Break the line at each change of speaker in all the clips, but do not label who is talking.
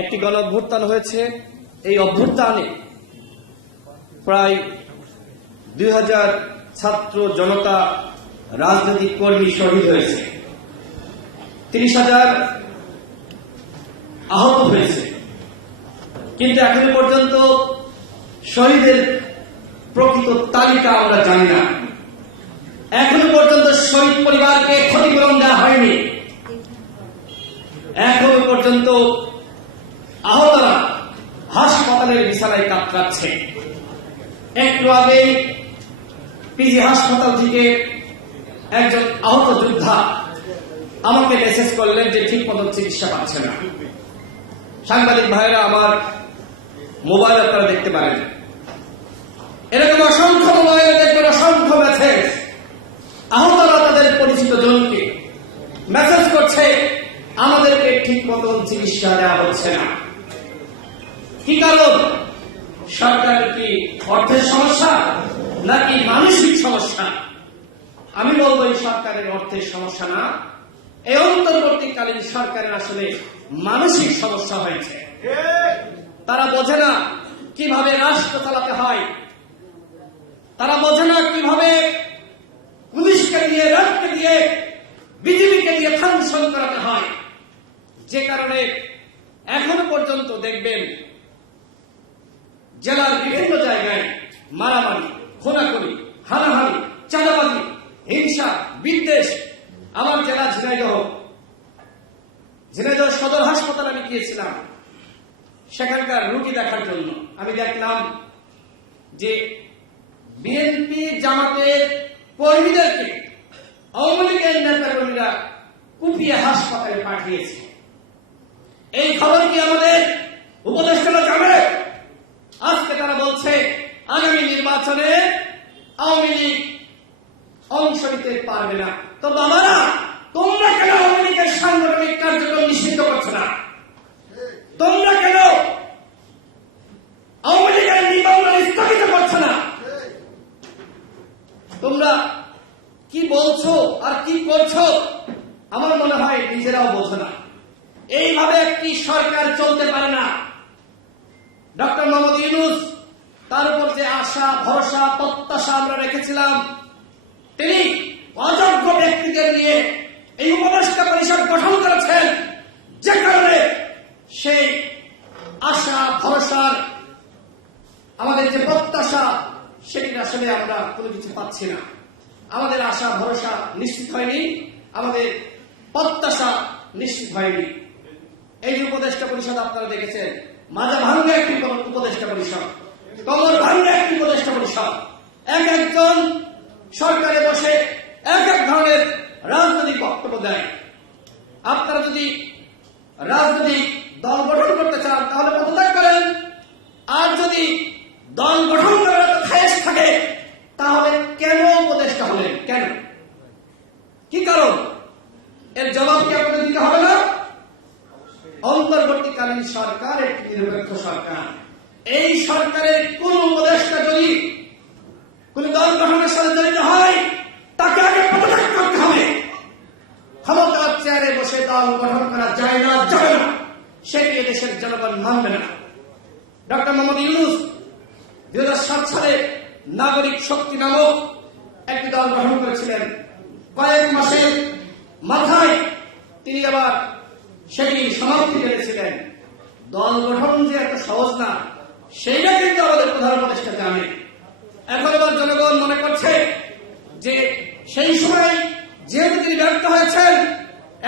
একটি গণ অভ্যুত্থান হয়েছে। এই অভ্যুত্থানে প্রায় দুই হাজার ছাত্র জনতা রাজনৈতিক কর্মী শহীদ হয়েছে। তিরিশ হাজার আহত হয়েছে। কিন্তু এখনও পর্যন্ত শহীদের প্রকৃত তালিকা আমরা জানি না। এখনও পর্যন্ত শহীদ পরিবারকে ক্ষতিপূরণ দেওয়া হয়নি এখনও পর্যন্ত আহতরা হাসপাতালের কাতরাচ্ছে একটু আগে পিজি হাসপাতাল থেকে একজন আহত যোদ্ধা আমাকে মেসেজ করলেন যে ঠিক মতো চিকিৎসা পাচ্ছে না। সাংবাদিক ভাইরা আমার মোবাইল আপনারা দেখতে পারেন। এরকম অসংখ্য মোবাইলে দেখবেন অসংখ্য মেসেজ আহতরা তাদের পরিচিত জনকে মেসেজ করছে, আমাদেরকে ঠিক মতন চিকিৎসা দেওয়া হচ্ছে না। কি কারণ? সরকার কি অর্থের সমস্যা নাকি মানসিক সমস্যা? আমি বলব এই সরকারের অর্থের সমস্যা না। এই অন্তর্বর্তীকালীন সরকারের আসলে মানসিক সমস্যা হয়েছে। তারা বোঝে না কীভাবে রাষ্ট্র চালাতে হয়। তারা বোঝে না কীভাবে পুলিশকে দিয়ে রাষ্ট্রকে দিয়ে বিজেপিকে দিয়ে ফাংশন করাতে হয়। যে কারণে এখনও পর্যন্ত দেখবেন জেলার বিভিন্ন জায়গায় মারামারি খোনাখুনি হানাহানি, চাঁদাবাজি, হিংসা, বিদ্বেষ আমার জেলা ঝিনাইদহ। ঝিনাইদহ সদর হাসপাতালে আমি গিয়েছিলাম। সেখানকার রুগী দেখার জন্য। আমি দেখলাম যে বিএনপি জামাতের কর্মীদেরকে আওয়ামী লীগের নেতা কর্মীরা কুপিয়ে হাসপাতালে পাঠিয়েছে। এই খবর কি আমাদের উপদেষ্টারা জানে আজকে তারা বলছে, আগামী নির্বাচনে আওয়ামী লীগ অংশ নিতে পারবে না। তো বাবারা তোমরা কেন আওয়ামী লীগের সাংগঠনিক কার্যক্রম নিষিদ্ধ করছ না তোমরা কেন আওয়ামী লীগের নিবন্ধন স্থগিত করছ না তোমরা কি বলছো আর কি করছ আমার মনে হয় নিজেরাও বোঝো না এইভাবে একটি সরকার চলতে পারে না ডক্টর মোহাম্মদ ইউনুস তার উপর যে আশা ভরসা প্রত্যাশা আমরা রেখেছিলাম তিনি অযোগ্য ব্যক্তিদের নিয়ে এই উপদেষ্টা পরিষদ গঠন করেছেন। যে কারণে সেই আশা, ভরসার, আমাদের যে প্রত্যাশা সেটি আসলে আমরা কোনো কিছু পাচ্ছি না। আমাদের আশা, ভরসা নিশ্চিত হয়নি, আমাদের প্রত্যাশা নিশ্চিত হয়নি। এই যে উপদেষ্টা পরিষদ আপনারা দেখেছেন, মাজা ভাঙ্গে একটি উপদেষ্টা পরিষদ, কমর ভাঙ্গে একটি উপদেষ্টা পরিষদ। এক একজন সরকারে বসে এক এক ধরনের রাজনৈতিক বক্তব্য দেয়। আপনারা যদি রাজনৈতিক দল গঠন করতে চান, তাহলে পদত্যাগ করেন। আর যদি দল গঠন করার খায়েশ থাকে, তাহলে কেন উপদেষ্টা হলেন? কেন? কি কারণ? এর জবাব কি আপনাদের দিতে হবে না? অন্তর্বর্তীকালীন সরকার একটি নিরপেক্ষ সরকার। এই সরকারের কোন উপদেষ্টা যদি কোন দল গঠনের সাথে জড়িত হয়, তাকে আগে পদত্যাগ করতে হবে। ক্ষমতার চেয়ারে বসে দল গঠন করা যায় না, যাবে না। সেটি দেশের জনগণ মানবে না। ডক্টর মোহাম্মদ ইউনুস দু হাজার সাত সালে নাগরিক শক্তি নামক একটি দল গঠন করেছিলেন। কয়েক মাসের মাথায় তিনি আবার সেটি সমাপ্তি করেছিলেন দল গঠন যে এত সহজ না, সেইটা কিন্তু আমাদের প্রধান উপদেষ্টা জানে এখন আবার জনগণ মনে করছে যে সেই সময় যেহেতু তিনি ব্যর্থ হয়েছেন,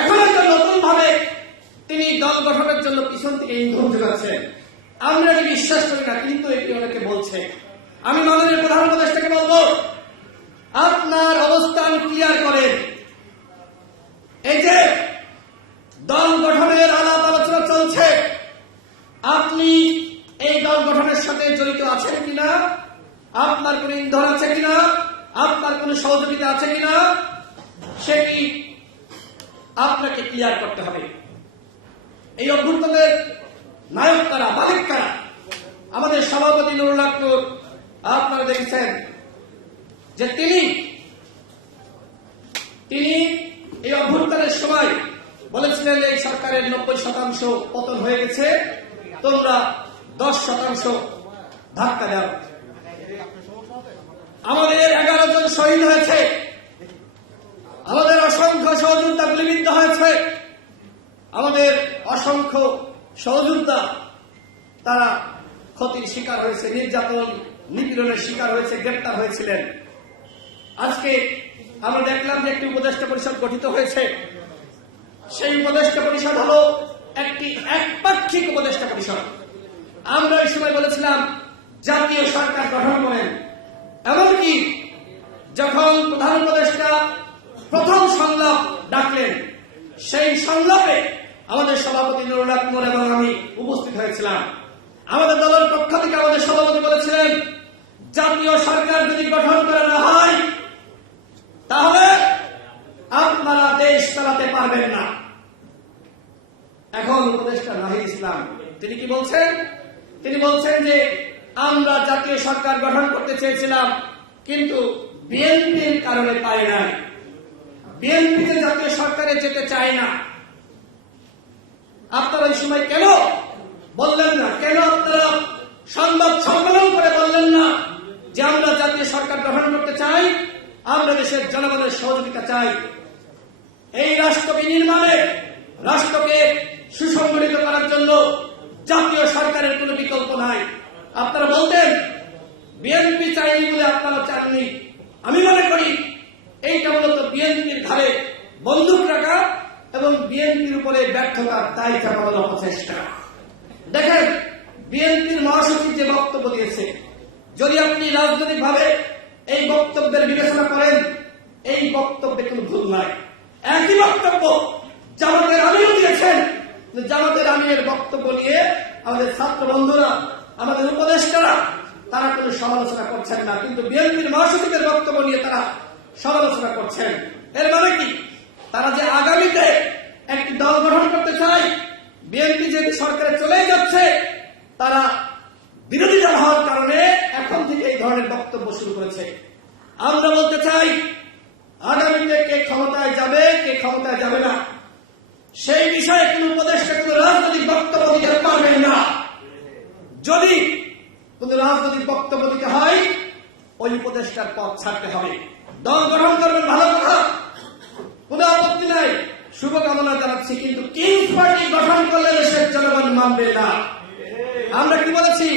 এখন একটা নতুন ভাবে তিনি দল গঠনের জন্য পিছন থেকে ইন্ধন যোগাচ্ছেন আমরা এটি বিশ্বাস করি না, কিন্তু এটি অনেকে বলছে। আমি মাননীয় প্রধান উপদেষ্টাকে বলব, আপনার অবস্থান ক্লিয়ার করেন এই যে দল গঠনের আলাপ আলোচনা চলছে আপনি এই দল গঠনের সাথে জড়িত আছেন কিনা আপনার কোন ইন্ধন আছে কিনা আপনার কোন সহযোগিতা আছে কিনা, সেটি আপনাকে ক্লিয়ার করতে হবে। এই অভ্যুত্থানের নায়ক কারা, মালিক কারা? আমাদের সভাপতি নুরুল আপনারা দেখেছেন যে তিনি তিনি এই অভ্যুত্থানের সময় বলেছিলেন এই সরকারের নব্বই শতাংশ পতন হয়ে গেছে, তোমরা দশ শতাংশ ধাক্কা দাও। আমাদের এগারো জন শহীদ হয়েছে। আমাদের অসংখ্য সহযোদ্ধা গুলিবিদ্ধ হয়েছে। আমাদের অসংখ্য সহযোদ্ধা, তারা ক্ষতির শিকার হয়েছে, নির্যাতন নিপীড়নের শিকার হয়েছে, গ্রেপ্তার হয়েছিলেন। আজকে আমরা দেখলাম যে একটি উপদেষ্টা পরিষদ গঠিত হয়েছে। সেই উপদেষ্টা পরিষদ হলো একটি একপাক্ষিক উপদেষ্টা পরিষদ। আমরা ওই সময় বলেছিলাম, জাতীয় সরকার গঠন করেন। এমনকি যখন প্রধান উপদেষ্টা প্রথম সংলাপ ডাকলেন, সেই সংলাপে আমাদের সভাপতি নুরুল্লাহ কুমার এবং আমি উপস্থিত হয়েছিলাম। আমাদের দলের পক্ষ থেকে আমাদের সভাপতি বলেছিলেন, জাতীয় সরকার যদি গঠন করা না হয়, তাহলে আপনারা দেশ চালাতে পারবেন না। এখন উপদেষ্টা নাহিদ ইসলাম, তিনি কি বলছেন? তিনি বলছেন যে আমরা জাতীয় সরকার গঠন করতে চেয়েছিলাম, কিন্তু বিএনপির কারণে পাই নাই। বিএনপিতে জাতীয় সরকারে যেতে চায় না। আপনারা এই সময় কেন বললেন না? কেন আপনারা সংবাদ সম্মেলন করে বললেন না যে আমরা জাতীয় সরকার গঠন করতে চাই, আমরা দেশের জনগণের সহযোগিতা চাই? এই রাষ্ট্র বিনির্মাণে, রাষ্ট্রকে সুসংগঠিত করার জন্য জাতীয় সরকারের কোনো বিকল্প নাই। আপনারা বলতেন বিএনপি চাইনি বলে আপনারা চাননি। আমি মনে করি এইটা মূলত বিএনপির ঘাড়ে বন্দুক রাখা এবং বিএনপির উপরে ব্যর্থতার দায় চাপানোর অপচেষ্টা। দেখেন বিএনপির মহাসচিব যে বক্তব্য দিয়েছে, যদি আপনি রাজনৈতিকভাবে এই বক্তব্যের বিবেচনা করেন, এই বক্তব্যে কোনো ভুল নাই। একই বক্তব্য জামাতের আমিও দিয়েছেন। জামাতের আমির বক্তব্য নিয়ে আমাদের ছাত্র বন্ধুরা আমাদের উপদেষ্টারা, তারা কোনো সমালোচনা করছেন না, কিন্তু বিএনপির মহাসচিবের বক্তব্য নিয়ে তারা সমালোচনা করছেন। এর মানে কি? তারা যে আগামীতে একটি দল গঠন করতে চায়, বিএনপি যেহেতু সরকারে চলে যাচ্ছে, তারা বিরোধী দল হওয়ার কারণে এখন থেকে এই ধরনের বক্তব্য শুরু করেছে। আমরা বলতে চাই, আগামীতে কে ক্ষমতায় যাবে, কে ক্ষমতায় যাবে না? সেই বিষয়ে কোন উপদেষ্টা, কোন রাজনৈতিক বক্তব্য দিতে পারবেন না। যদি কোন রাজনৈতিক বক্তব্য দিতে হয়, ওই উপদেষ্টার পথ ছাড়তে হবে। দল গঠন করবেন, ভালো কথা। কোন আপত্তি নাই। শুভকামনা জানাচ্ছি, কিন্তু কিংস পার্টি গঠন করলে দেশের জনগণ মানবে না। আমরা কি বলেছি?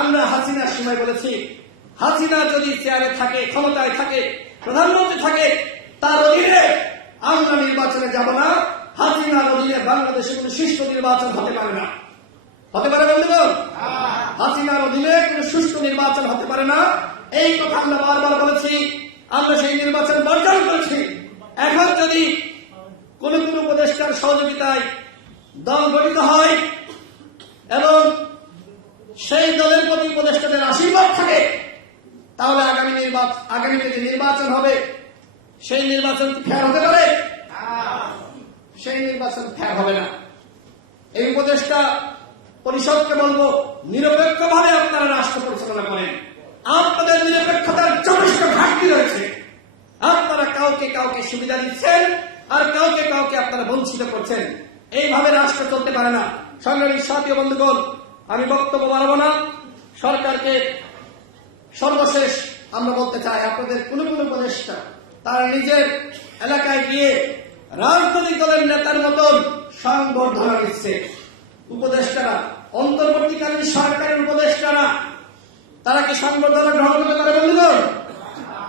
আমরা হাসিনার সময় বলেছি, হাসিনা যদি চেয়ারে থাকে, ক্ষমতায় থাকে, প্রধানমন্ত্রী থাকে, তার অধীনে আমরা নির্বাচনে যাব না। হাসিনার অধীনে বাংলাদেশে কোনো সুষ্ঠু নির্বাচন হতে পারে না। হতে পারে বন্ধুগণ? হাসিনার অধীনে কোনো সুষ্ঠু নির্বাচন হতে পারে না। এই কথা আমরা বারবার বলেছি। আমরা সেই নির্বাচন বর্জন করেছি। এখন যদি কোন কোন উপদেষ্টার সহযোগিতায় দল গঠিত হয় এবং সেই দলের প্রতি উপদেষ্টাদের আশীর্বাদ থাকে তাহলে আগামী নির্বাচন আগামীতে যে নির্বাচন হবে সেই নির্বাচন কি ফের হতে পারে? সেই নির্বাচন ফের হবে না। এই উপদেষ্টা পরিষদকে বলব, নিরপেক্ষভাবে আপনারা রাষ্ট্র পরিচালনা করেন। আপনাদের নিরপেক্ষতার যথেষ্ট ঘাটতি রয়েছে। আপনারা কাউকে কাউকে সুবিধা দিচ্ছেন, আর কাউকে কাউকে আপনারা বঞ্চিত করছেন। এইভাবে রাষ্ট্র চলতে পারে না। সংগ্রামী সাথী বন্ধুগণ, আমি বক্তব্য বাড়াবো না। সরকারকে সর্বশেষ আমরা বলতে চাই, আপনাদের কোন কোন উপদেষ্টা, তারা নিজের এলাকায় গিয়ে রাজনৈতিক দলের নেতার মতন সংবর্ধনা দিচ্ছে। উপদেষ্টারা, অন্তর্বর্তীকালীন সরকারের উপদেষ্টারা, তারা কি সংবর্ধনা গ্রহণ করতে পারে বন্ধুগণ?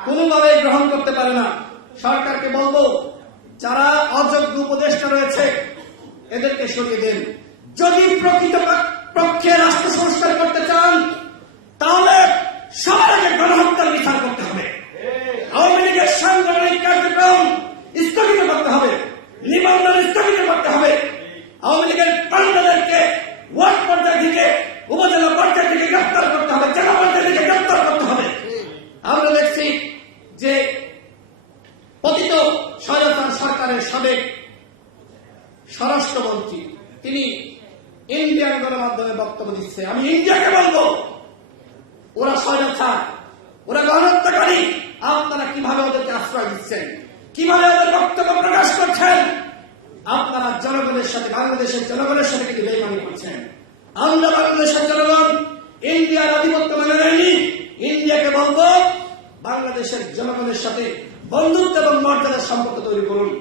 কোনোভাবে গ্রহণ করতে পারে না। সরকারকে বলব, যারা অযোগ্য উপদেষ্টা রয়েছে, এদেরকে সরিয়ে দেন। যদি প্রকৃত পক্ষে রাষ্ট্র সংস্কার করতে চান তাহলে সবার আগে গণহত্যার বিচার করতে হবে আওয়ামী লীগের সাংগঠনিক কার্যক্রম স্থগিত করতে হবে নিবন্ধন স্থগিত করতে হবে আওয়ামী লীগের পান্ডাদেরকে ওয়ার্ড পর্যায় থেকে উপজেলা পর্যায় থেকে গ্রেপ্তার করতে হবে জেলা পর্যায় থেকে গ্রেপ্তার করতে হবে আমরা দেখছি যে পতিত সরকারের সাবেক স্বরাষ্ট্রমন্ত্রী, তিনি ইন্ডিয়ান গণমাধ্যমে বক্তব্য দিচ্ছে। আমি ইন্ডিয়াকে বলব, ওরা স্বৈরাচার, ওরা গণহত্যাকারী, আপনারা কীভাবে ওদেরকে আশ্রয় দিচ্ছেন? কীভাবে ওদের বক্তব্য প্রকাশ করছেন? আপনারা জনগণের সাথে, বাংলাদেশের জনগণের সাথে কিন্তু বেইমানি করছেন। আমরা বাংলাদেশের জনগণ, ইন্ডিয়ার আধিপত্য মেনে নেয়নি ইন্ডিয়াকে বলব, বাংলাদেশের জনগণের সাথে বন্ধুত্ব এবং মর্যাদার সম্পর্ক তৈরি করুন।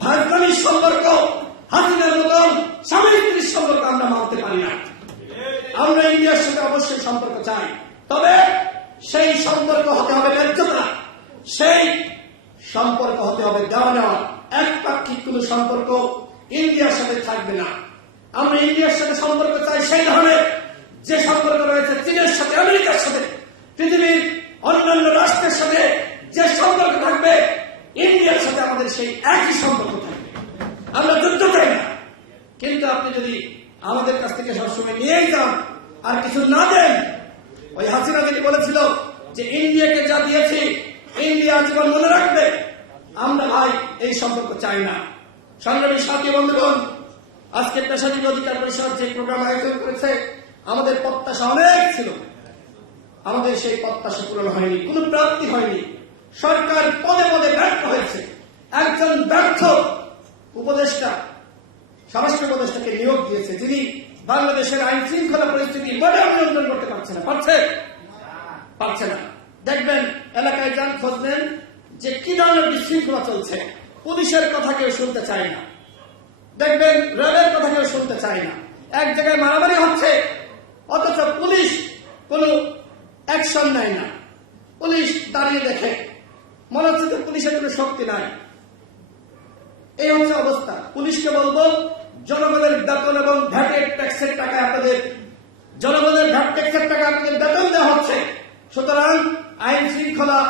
ভাগ্যমিক সম্পর্ক, হাসিনার মতন স্ত্রীর সম্পর্ক আমরা মানতে পারি না। আমরা ইন্ডিয়ার সাথে অবশ্যই সম্পর্ক চাই। তবে সেই সম্পর্ক হতে হবে ন্যায্যতা। সেই সম্পর্ক হতে হবে দেওয়া নেওয়া একপাক্ষিক কোন সম্পর্ক ইন্ডিয়ার সাথে থাকবে না। আমরা ইন্ডিয়ার সাথে সম্পর্ক চাই সেই ধরনের। যে সম্পর্ক রয়েছে চীনের সাথে, আমেরিকার সাথে, পৃথিবীর অন্যান্য রাষ্ট্রের সাথে যে সম্পর্ক থাকবে ইন্ডিয়ার সাথে আমাদের সেই একই সম্পর্ক থাকবে আমরা যুদ্ধ চাই না। কিন্তু আপনি যদি আমাদের কাছ থেকে সবসময় নিয়েই যান, আর কিছু না দেন, ওই হাসিনা যিনি বলেছিল যে ইন্ডিয়াকে যা দিয়েছি, ইন্ডিয়া জীবন মনে রাখবে, আমরা ভাই এই সম্পর্ক চাই না। সংগ্রামী সাথী বন্ধুগণ, আজকে পেশাজীবী অধিকার পরিষদ যে প্রোগ্রাম আয়োজন করেছে, আমাদের প্রত্যাশা অনেক ছিল। আমাদের সেই প্রত্যাশা পূরণ হয়নি, কোনো প্রাপ্তি হয়নি। সরকার পদে পদে ব্যর্থ হয়েছে। একজন ব্যর্থ উপদেষ্টা, স্বরাষ্ট্র উপদেষ্টাকে নিয়োগ দিয়েছে। যিনি বাংলাদেশের আইন শৃঙ্খলা পরিস্থিতি মোটেও নিয়ন্ত্রণ করতে পারছে না। পারছে? পারছে না। দেখবেন, এলাকায় যান খোঁজ নেন যে কি ধরনের বিশৃঙ্খলা চলছে। পুলিশের কথা কেউ শুনতে চায় না। দেখবেন, রেলের কথা কেউ শুনতে চায় না। এক জায়গায় মারামারি হচ্ছে, অথচ পুলিশ কোনো অ্যাকশন নেয় না। পুলিশ দাঁড়িয়ে দেখে মনে হচ্ছে যে পুলিশের কোনো শক্তি নাই। এই হচ্ছে অবস্থা। পুলিশকে বলব, জনগণের বেতন এবং ভ্যাটের ট্যাক্সের টাকা আপনাদের, জনগণের ভ্যাট ট্যাক্সের টাকা আপনাদের বেতন দেওয়া হচ্ছে। সুতরাং আইন শৃঙ্খলা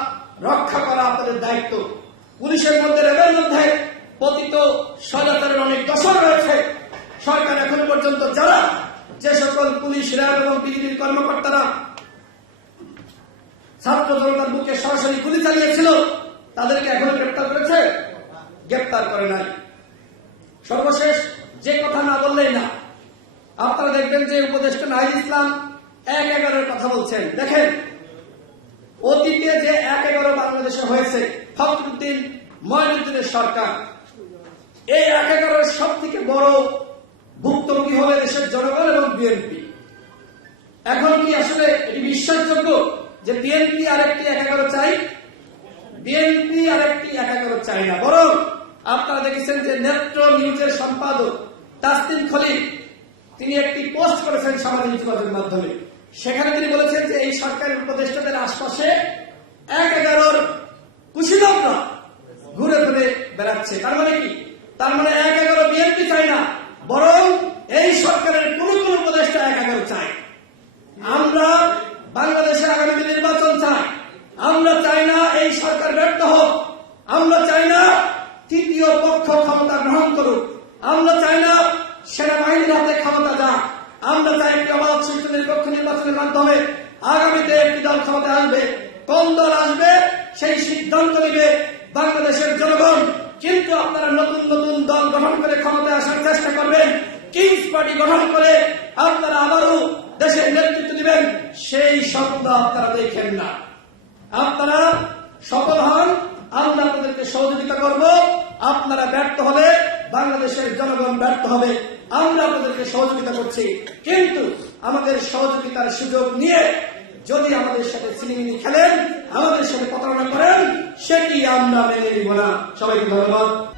রক্ষা করা আপনাদের দায়িত্ব। পুলিশের মধ্যে রেলের মধ্যে পতিত স্বজাচারের অনেক দশর রয়েছে। সরকার এখন পর্যন্ত যারা যে সকল পুলিশ র্যাব এবং বিজিবির কর্মকর্তারা ছাত্র জনতার বুকে সরাসরি গুলি চালিয়েছিল, তাদেরকে এখনও গ্রেপ্তার করেছে? গ্রেপ্তার করে নাই। সর্বশেষ যে কথা না বললেই না। আপনারা দেখবেন যে উপদেষ্টা নাহিদ ইসলাম এক এগারোর কথা বলছেন। দেখেন, অতীতে যে এক এগারো বাংলাদেশে হয়েছে, ফখরুদ্দিন ময়নুদ্দিনের সরকার। এই এক এগারোর সব থেকে বড় ভুক্তভোগী হবে দেশের জনগণ এবং বিএনপি। এখন কি আসলে এটি বিশ্বাসযোগ্য? যে বিএনপি আরেকটি এক এগারো চাই, বিএনপি আরেকটি এক এগারো চাই না। বরং আপনারা দেখেছেন যে নেত্র নিউজের সম্পাদক তাসতিন খলিল, তিনি একটি পোস্ট করেছেন সামাজিক যোগাযোগের মাধ্যমে। সেখানে তিনি বলেছেন যে এই সরকারের উপদেষ্টাদের আশপাশে এক এগারোর কুশীলকরা ঘুরে ঘুরে বেড়াচ্ছে। তার মানে কি? তার মানে এক এগারো বিএনপি চাই না, বরং এই সরকারের কোন কোন উপদেষ্টা এক এগারো চায়। আমরা বাংলাদেশের আগামী নির্বাচন চাই। আমরা চাই না এই সরকার ব্যর্থ হোক। আমরা চাই না তৃতীয় পক্ষ ক্ষমতা গ্রহণ করুক। আমরা চাই না সেনাবাহিনীর হাতে ক্ষমতা যাক আমরা চাই একটি অবাধ সুষ্ঠু নিরপেক্ষ নির্বাচনের মাধ্যমে আগামীতে একটি দল ক্ষমতা আসবে কোন দল আসবে সেই সিদ্ধান্ত নেবে বাংলাদেশের জনগণ কিন্তু আপনারা নতুন নতুন দল গঠন করে ক্ষমতায় আসার চেষ্টা করবেন কিংস পার্টি গঠন করে আপনারা আবারও দেশের নেতৃত্ব দিবেন সেই স্বপ্ন আপনারা দেখেন না আপনারা সফল হন আমরা আপনাদেরকে সহযোগিতা করব। আপনারা ব্যর্থ হলে বাংলাদেশের জনগণ ব্যর্থ হবে। আমরা আপনাদেরকে সহযোগিতা করছি। কিন্তু আমাদের সহযোগিতার সুযোগ নিয়ে যদি আমাদের সাথে সিনেমিনি খেলেন, আমাদের সাথে প্রতারণা করেন, সেটি আমরা মেনে নিব না। সবাইকে ধন্যবাদ।